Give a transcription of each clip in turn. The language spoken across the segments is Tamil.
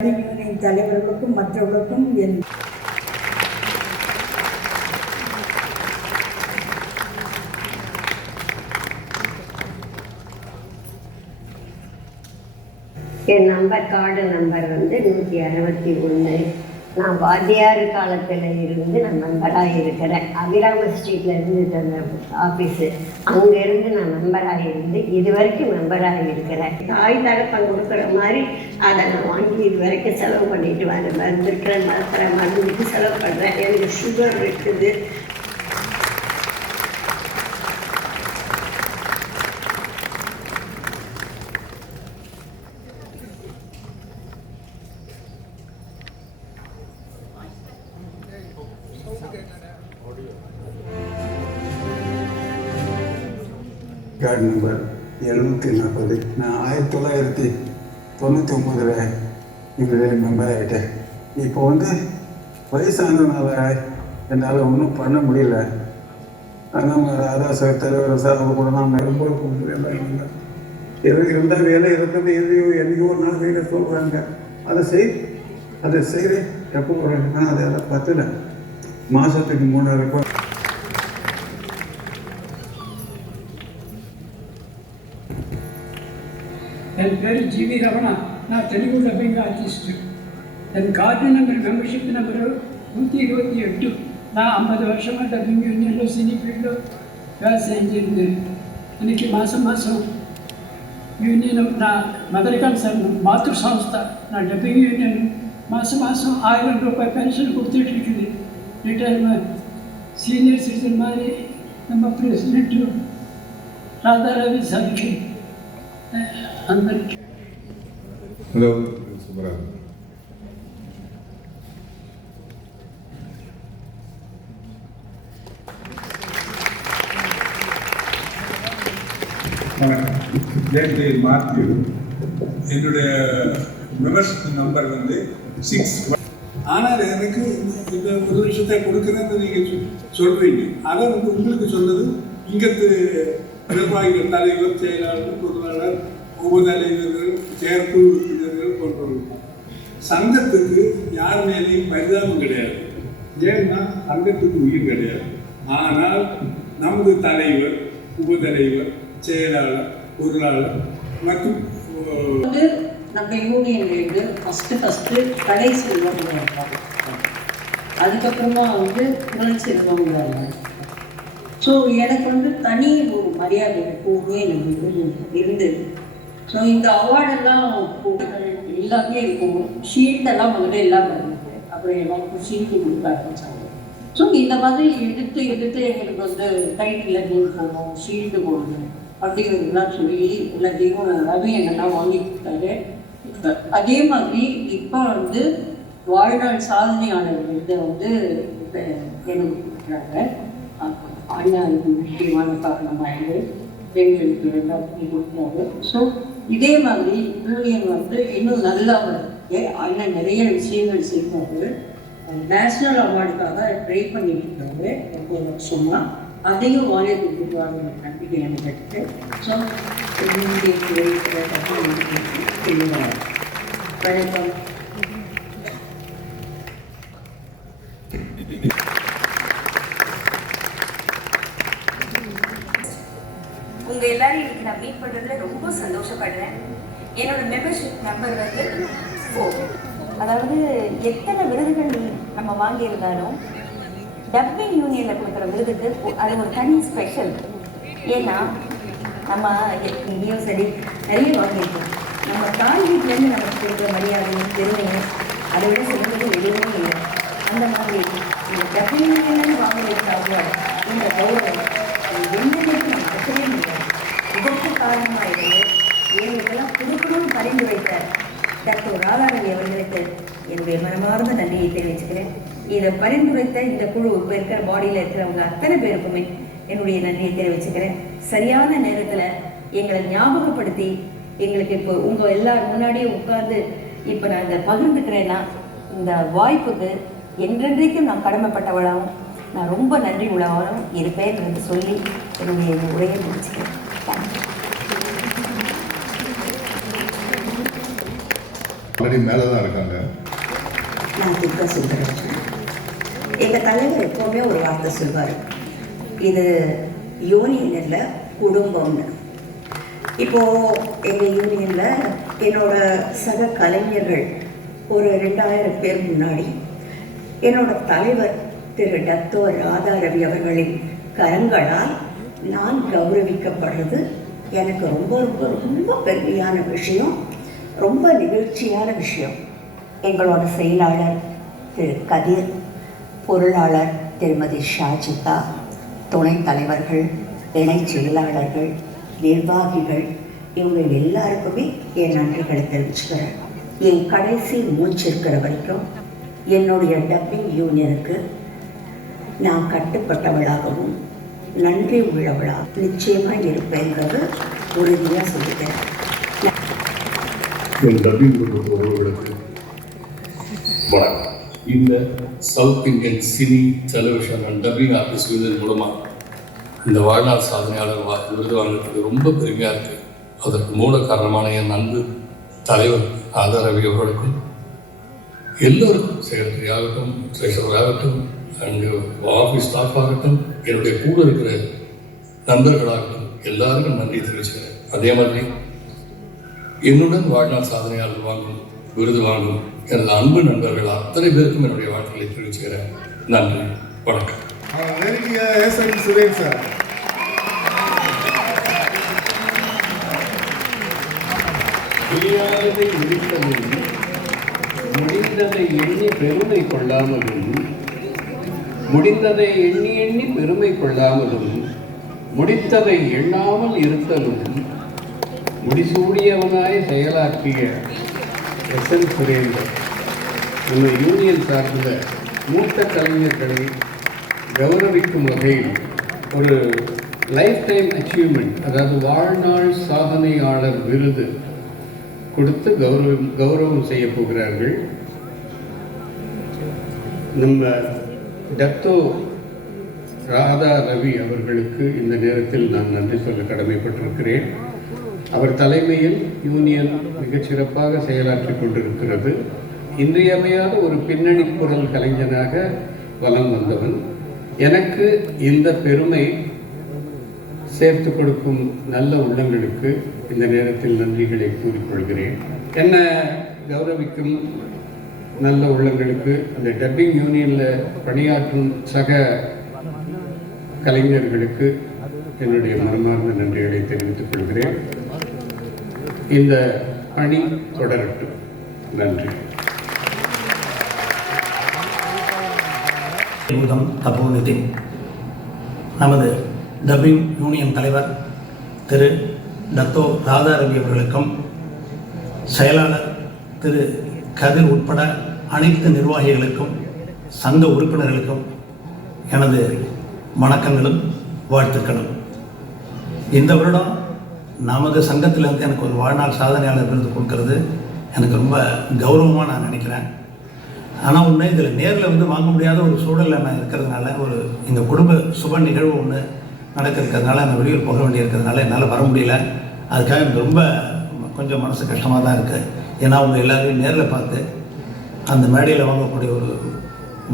யூனியன் தலைவர்களுக்கும் மற்றவர்களுக்கும் என் கார்டு நம்பர் வந்து 161. நான் வாத்தியார் காலத்தில் இருந்து நான் மெம்பராக இருக்கிறேன். அபிராம ஸ்ட்ரீட்டில் இருந்துட்டு அந்த ஆஃபீஸு, அங்கேருந்து நான் மெம்பராக இருந்து இது வரைக்கும் மெம்பராக இருக்கிறேன். தாய் தகப்பன் கொடுக்குற மாதிரி அதை நான் வாங்கி இது வரைக்கும் செலவு பண்ணிட்டு வரேன். மருந்துருக்கிற மருந்துக்கு செலவு பண்ணுறேன். எனக்கு சுகர் இருக்குது. Card number 740. நான் 1999 இவங்களே மெம்பர் ஆகிட்டேன். இப்போ வயசானதுனால என்னால் ஒன்றும் பண்ண முடியல. நம்ம ராதா சார் தலைவர் சார் அவங்க கூட நான் ரொம்ப இருந்தால் வேலை இருக்கிறது என்னையோ ஒரு நாள் வேலை சொல்கிறாங்க. அதை செய்கிறேன். எப்போ போகிறாங்க ஆனால் அதை பத்தல. மாதத்துக்கு 3000 ரூபாய். என் பேர் ஜிவி ரமணா. நான் தெலுங்கு டப்பிங் ஆர்டிஸ்ட்டு. என் கார்டு நம்பர் மெம்பர்ஷிப் நம்பரு 128. நான் 50 வருஷமாக டப்பிங் யூனியனில் சினி ஃபீல்டில் வேலை செஞ்சுருந்தேன். இன்றைக்கி மாதம் யூனியன் நான் மதுரைக்கால் சார் மாத்ரு சம்ஸ்தா. நான் டப்பிங் யூனியன் மாதம் 1000 ரூபாய் பென்ஷன் கொடுத்துட்டு இருக்குது. ரிட்டையர்மெண்ட் சீனியர் சிட்டிசன் மாதிரி நம்ம பிரசிடென்ட்டு ராதாரவி சாருக்கு అందరికీ. హలో సుబ్రహ్మణ్యం. என் பேர் மாத்யூ. என்னுடைய மெம்பர்ஷிப் நம்பர் 6. ஆனால் எனக்கு இந்த 1 வருஷத்தை கொடுக்குறேன்னு நீங்கள் சொல்கிறீங்க. அதை உங்களுக்கு சொன்னது இங்கத்து நிர்வாகிகள், தலைவர், செயலாளர், பொருளாளர், உபதலைவர்கள், செயற்குழு உறுப்பினர்கள் போன்றவர்கள். சங்கத்துக்கு யார் மேலேயும் பரிதாபம் கிடையாது. ஏன்னா சங்கத்துக்கு உயிர் கிடையாது. ஆனால் நமது தலைவர், உபதலைவர், செயலாளர், பொருளாளர் மற்றும் நம்ம யூனியன்லேருந்து ஃபஸ்ட்டு கடை செல்வங்க இருப்பாங்க. அதுக்கப்புறமா முதல் செல்வங்க. ஸோ எனக்கு தனி ஒரு மரியாதை எப்போவுமே நமக்கு இருந்தது. ஸோ இந்த அவார்டெல்லாம் எல்லாமே இருக்கும். ஷீல்டெல்லாம் முதல்ல எல்லாம் இருந்தது. அப்புறம் எல்லாருக்கும் ஷீல்டு கொடுக்க ஆரம்பிச்சாங்க. ஸோ இந்த மாதிரி எடுத்து எங்களுக்கு டைட்டில் நேம் போடணும், ஷீல்டு போடணும் அப்படிங்கிறதுலாம் சொல்லி எல்லாத்தையும் ரவி என்னெல்லாம் வாங்கி கொடுத்தாரு. அதே மாதிரி இப்போ வாழ்நாள் சாதனையாளர்கள் எனக்கு கொடுக்குறாங்க. அண்ணா இது முக்கியமான காரணமாக எங்களுக்கு எல்லாத்தையும் கொடுத்தாரு. ஸோ இதே மாதிரி யூனியன் இன்னும் நல்லா அண்ணன் நிறைய விஷயங்கள் செய்வார். நேஷ்னல் அவார்டுக்காக ட்ரை பண்ணிட்டு இருக்காரு ரொம்ப வருஷமாக. அதையும் வாங்கி கொடுத்துருவாங்க நம்பிக்கை எனக்கு இருக்கு. ஸோ வணக்கம். உங்கள் எல்லாரும் இன்னைக்கு நான் மீட் பண்ணுறதுல ரொம்ப சந்தோஷப்படுறேன். என்னோட மெம்பர்ஷிப் நம்பர் 4. அதாவது எத்தனை விருதுகள் நம்ம வாங்கியிருந்தாலும் டப்பிங் யூனியனில் கொடுக்குற விருதுக்கு அது ஒரு தனி ஸ்பெஷல். ஏன்னா நம்ம எங்கேயும் சரி நிறைய வாங்கியிருக்கோம். நம்ம தாய் வீட்டிலேருந்து நமக்கு கொடுக்குற மரியாதையும் பெருமையும் அதை விட சிறந்தது எதுவும் இல்லை. அந்த மாதிரி இந்த டப்பிங் யூனியன்லேருந்து வாங்குறதுக்காக இந்த கௌரவம் எந்தளவுக்கு நம்ம நடக்கவே முடியாது. இதற்கு காரணமாக இருந்து எங்களுக்கெல்லாம் கொடுக்கணும்னு பரிந்துரைத்த டாக்டர் ராதாரவி அவர்களுக்கு என்னுடைய மனமார்ந்த நன்றியை தெரிவிச்சுக்கிறேன். இதை பரிந்துரைத்த இந்த குழு இப்போ இருக்கிற பாடியில் இருக்கிறவங்க அத்தனை பேருக்குமே என்னுடைய நன்றியை தெரிவிச்சுக்கிறேன். சரியான நேரத்தில் எங்களை ஞாபகப்படுத்தி எங்களுக்கு இப்போ உங்கள் எல்லாரும் முன்னாடியே உட்கார்ந்து இப்போ நான் இதை பகிர்ந்துக்கிறேன்னா இந்த வாய்ப்புக்கு என்றென்றைக்கும் நான் கடமைப்பட்டவளாகவும் நான் ரொம்ப நன்றி உள்ளவரும் இருப்பேன் என்று சொல்லி என்னுடைய இந்த உரையை முடிச்சுக்கிறேன். தேங்க்யூ. ஆல்ரெடி மேலே தான் இருக்காங்க. நான் துர்கா சுந்தரராஜன். எங்கள் தலைவர் எப்போவுமே ஒரு வார்த்தை சொல்வார், இது யூனியன் இல்லை குடும்பம்னு. இப்போது எங்கள் யூனியனில் என்னோட சக கலைஞர்கள் ஒரு 2000 பேர் முன்னாடி என்னோட தலைவர் திரு டத்தோ ராதா ரவி அவர்களின் கரங்களால் நான் கௌரவிக்கப்படுறது எனக்கு ரொம்ப ரொம்ப ரொம்ப பெருமையான விஷயம், ரொம்ப நிகழ்ச்சியான விஷயம். எங்களோட செயலாளர் திரு கதிர், பொருளாளர் திருமதி ஷாஜிதா, துணைத் தலைவர்கள், இணைச் செயலாளர்கள், நிர்வாகிகள், இவங்க எல்லாருக்குமே என் நன்றிகளை தெரிவிச்சுக்கிறேன். என் கடைசி மூச்சு இருக்கிற வரைக்கும் என்னுடைய டப்பிங் யூனியனுக்கு நான் கட்டுப்பட்டவளாகவும் நன்றி உள்ளவளாக நிச்சயமாக இருப்பேங்கிறது உறுதியாக சொல்லிக்கிறேன். வணக்கம். இந்த South Indian cine television and dubbing artist விருது மூலமாக இந்த வாழ்நாள் சாதனையாளர் விருது வாங்கினதுக்கு ரொம்ப பெருமையாக இருக்குது. அதற்கு மூல காரணமான என் அன்பு தலைவர் ராதா ரவி அவர்களுக்கும் எல்லோருக்கும், செக்ரட்டரி ஆகட்டும், ட்ரெஷரர் ஆகட்டும், அண்டு ஆஃபீஸ் ஸ்டாஃப் ஆகட்டும், என்னுடைய கூட இருக்கிற நண்பர்களாகட்டும், எல்லாருக்கும் நன்றி தெரிவிச்சுக்கிறேன். அதே மாதிரி என்னுடன் வாழ்நாள் சாதனையாளர் விருது வாங்கும் எனது அன்பு நண்பர்கள் அத்தனை பேருக்கும் என்னுடைய வாழ்த்துக்களை தெரிவிச்சுக்கிறேன். நன்றி, வணக்கம். சுரேஷ் சார். முடியாததை முடித்ததும் முடிந்ததை எண்ணி பெருமை கொள்ளாமலும், முடிந்ததை எண்ணி எண்ணி பெருமை கொள்ளாமலும், முடித்ததை எண்ணாமல் இருத்தலும் முடிசூடியவனாய் செயலாற்றிய எஸ்.என். சுரேந்தர் நம்ம யூனியன் சார்ந்த மூத்த கலைஞர்களை கௌரவிக்கும் வகையில் ஒரு லைஃப் டைம் அச்சீவ்மெண்ட், அதாவது வாழ்நாள் சாதனையாளர் விருது கொடுத்து கௌரவம் செய்ய போகிறார்கள். நம்ம டத்தோ ராதா ரவி அவர்களுக்கு இந்த நேரத்தில் நான் நன்றி சொல்ல கடமைப்பட்டிருக்கிறேன். அவர் தலைமையில் யூனியன் மிகச்சிறப்பாக செயலாற்றி கொண்டிருக்கிறது. இன்றியமையாத ஒரு பின்னணி குரல் கலைஞனாக வலம் வந்தவன். எனக்கு இந்த பெருமை சேர்த்து கொடுக்கும் நல்ல உள்ளங்களுக்கு இந்த நேரத்தில் நன்றிகளை கூறிக்கொள்கிறேன். என்ன கௌரவிக்கும் நல்ல உள்ளங்களுக்கு, அந்த டப்பிங் யூனியனில் பணியாற்றும் சக கலைஞர்களுக்கு என்னுடைய மனமார்ந்த நன்றிகளை தெரிவித்துக் கொள்கிறேன். இந்த பணி தொடரட்டும். நன்றி. தபோநிதி நமது டப்பிங் யூனியன் தலைவர் திரு டத்தோ ராதா ரவி அவர்களுக்கும், செயலாளர் திரு கதிர் உட்பட அனைத்து நிர்வாகிகளுக்கும், சங்க உறுப்பினர்களுக்கும் எனது வணக்கங்களும் வாழ்த்துக்களும். இந்த வருடம் நமது சங்கத்திலிருந்து எனக்கு ஒரு வாழ்நாள் சாதனையாளர் விருது கொடுக்கறது எனக்கு ரொம்ப கௌரவமாக நான் நினைக்கிறேன். ஆனால் ஒன்று, இதில் நேரில் வாங்க முடியாத ஒரு சூழலில் நான் இருக்கிறதுனால, ஒரு எங்கள் குடும்ப சுப நிகழ்வு ஒன்று நடக்கிறதுனால நான் வெளியூர் போக வேண்டியிருக்கிறதுனால என்னால் வர முடியல. அதுக்காக எனக்கு ரொம்ப கொஞ்சம் மனசு கஷ்டமாக தான் இருக்குது. ஏன்னா அவங்க எல்லாரையும் நேரில் பார்த்து அந்த மேடையில் வாங்கக்கூடிய ஒரு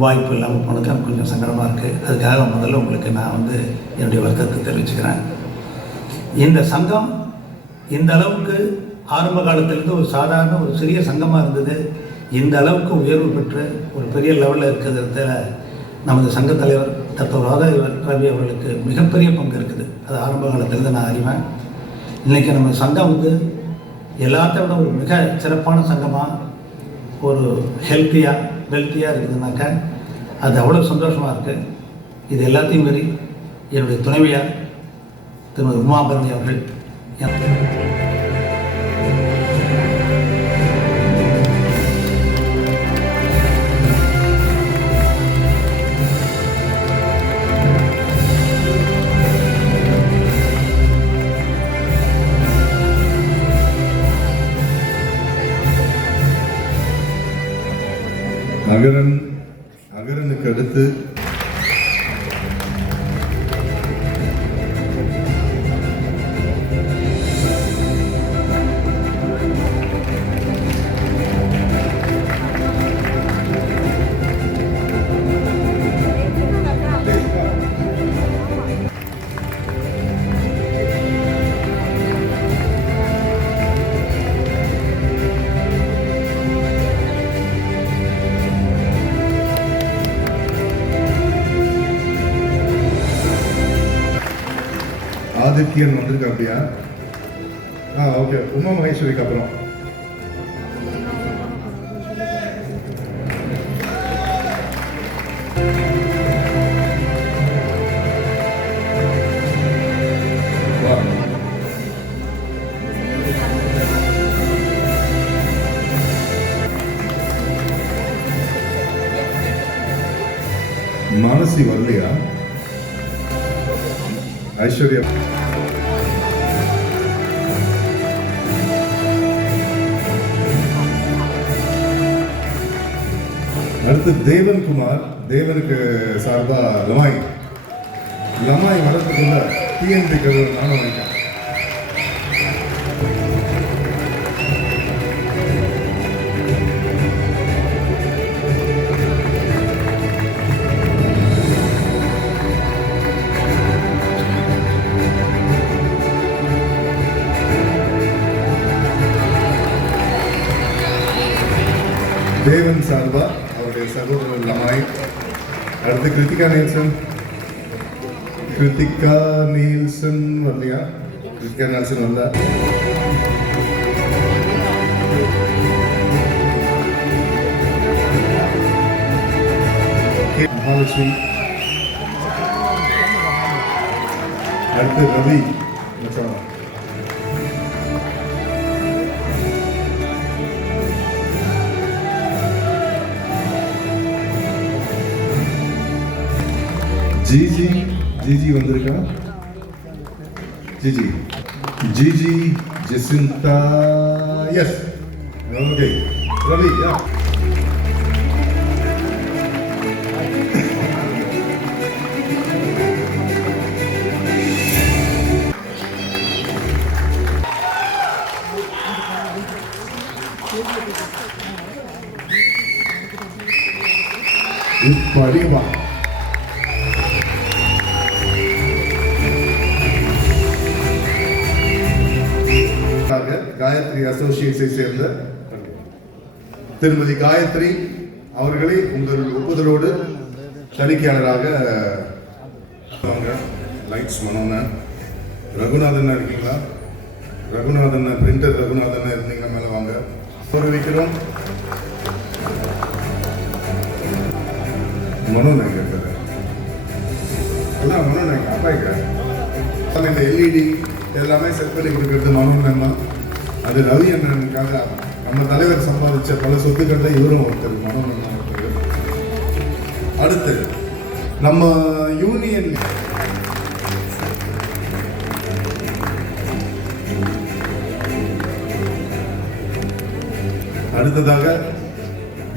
வாய்ப்பு இல்லாமல் போனதுக்கு எனக்கு கொஞ்சம் சங்கடமாக இருக்குது. அதுக்காக முதல்ல உங்களுக்கு நான் என்னுடைய வருத்தத்தை தெரிவிச்சுக்கிறேன். இந்த சங்கம் இந்த அளவுக்கு ஆரம்ப காலத்திலேருந்து ஒரு சாதாரண ஒரு சிறிய சங்கமாக இருந்தது. இந்த அளவுக்கு உயர்வு பெற்று ஒரு பெரிய லெவலில் இருக்கிறதுல நமது சங்க தலைவர் டத்தோ ராதா ரவி அவர்களுக்கு மிகப்பெரிய பங்கு இருக்குது. அது ஆரம்ப காலத்திலேருந்து நான் அறிவேன். இன்றைக்கி நம்ம சங்கம் எல்லாத்த விட ஒரு மிக சிறப்பான சங்கமாக, ஒரு ஹெல்த்தியாக வெல்த்தியாக இருக்குதுனாக்கா அது அவ்வளோ சந்தோஷமாக இருக்குது. இது எல்லாத்தையும் மீறி என்னுடைய துணைவியார் திருமதி உமாபரணி அவர்கள் அகரனுக்கு அடுத்து ஆதித்யன் வந்திருக்கா அப்படியா? ஓகே. உமா மகேஸ்வரிக்கு அப்புறம் மானசி வரலையா? ஐஸ்வர்யா அடுத்து தேவன்குமார். தேவனுக்கு சார்பா லமாய் வரதுக்குள்ள டிஎன்பி கருவர் நானும் வைக்கேன். தேவன் சார்பா அவருடைய சகோதரர் லமாய். அடுத்து கிருத்திகா நீல்சன் வரலையா? கிருத்திகா நீல்சன் வந்தா. மகாலட்சுமி. அடுத்து ரவி. ஜிஜி வந்திருக்கா? ஜிஜி ஜெசிந்தா. Yes, okay. ரவி. இப்படிவா காயத்ரி அசோசியேட்ஸை சேர்ந்த திருமதி காயத்ரி அவர்களை உங்கள் ஒப்புதலோடு தணிக்கையாளராக லைட்ஸ் மனோண்ணன். ரகுநாதன் இருக்கீங்களா? ரகுநாதன் பிரிண்டர் ரகுநாதன் இருந்தீங்கன்னா மேலே வாங்க. கௌரவிக்கிறோம். மனோண்ணன் இருக்காரு. மனோண்ணன் அப்பா இந்த எல்இடி எல்லாமே செட் பண்ணி கொடுக்கறது மனோண்ணன் தான். அது ரவி அண்ணனுக்காக நம்ம தலைவர் சம்பாதிச்ச பல சொத்துக்கள்ல இவரும் ஒருத்தர், மனோண்ணன் ஒருத்தர். அடுத்து நம்ம யூனியன் அடுத்ததாக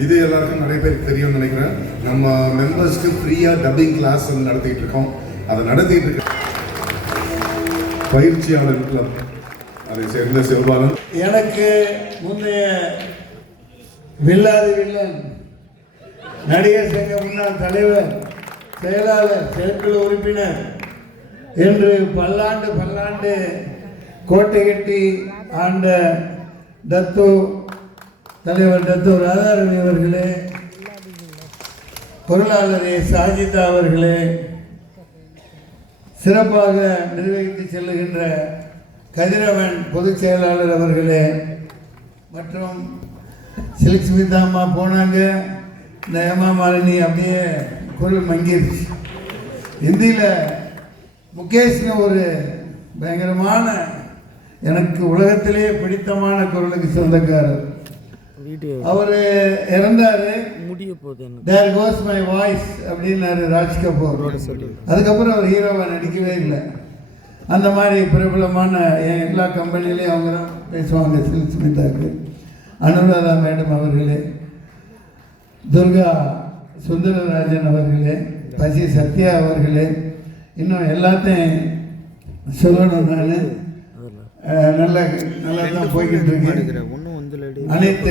இது எல்லாருக்கும் நிறைய பேருக்கு தெரியும்னு நினைக்கிறேன். நம்ம மெம்பர்ஸ்க்கு ஃப்ரீயா டப்பிங் கிளாஸ் நடத்திட்டு இருக்கோம். அதை நடத்திட்டு இருக்க பயிற்சியாளர் கிளப் அதை சேர்ந்த செல்வாளன். எனக்கு முந்தைய வில்லாதி வில்லன், நடிகர் சங்க முன்னாள் தலைவர், செயலாளர், செயற்குழு உறுப்பினர் என்று பல்லாண்டு கோட்டை கட்டி ஆண்ட தலைவர் டத்து ராதாரவி அவர்களே, பொருளாளரே சாஜிதா அவர்களே, சிறப்பாக நிர்வகித்து செல்லுகின்ற கதிரவன் பொதுச் செயலாளர் அவர்களே, மற்றும் சில்க் ஸ்மிதா அம்மா போனாங்க, இந்த ஏமா மாலினி அப்படியே குரல் மங்கிருச்சு. ஹிந்தியில் முகேஷ்னு ஒரு பயங்கரமான, எனக்கு உலகத்திலேயே பிடித்தமான குரலுக்கு சொந்தக்காரர். அவர் இறந்தார். தேர் கோஸ் மை வாய்ஸ் அப்படின்னாரு ராஜ் கபூர். அதுக்கப்புறம் அவர் ஹீரோவாக நடிக்கவே இல்லை. அந்த மாதிரி பிரபலமான எல்லா கம்பெனிலையும் அவங்க தான் பேசுவாங்க. சில்க் ஸ்மிதாக்கு, அனுராதா மேடம் அவர்களே, துர்கா சுந்தரராஜன் அவர்களே, பசி சத்யா அவர்களே, இன்னும் எல்லாத்தையும் சொல்லணும். நான் நல்லா தான் போய்கிட்டு இருக்கேன். அனைத்து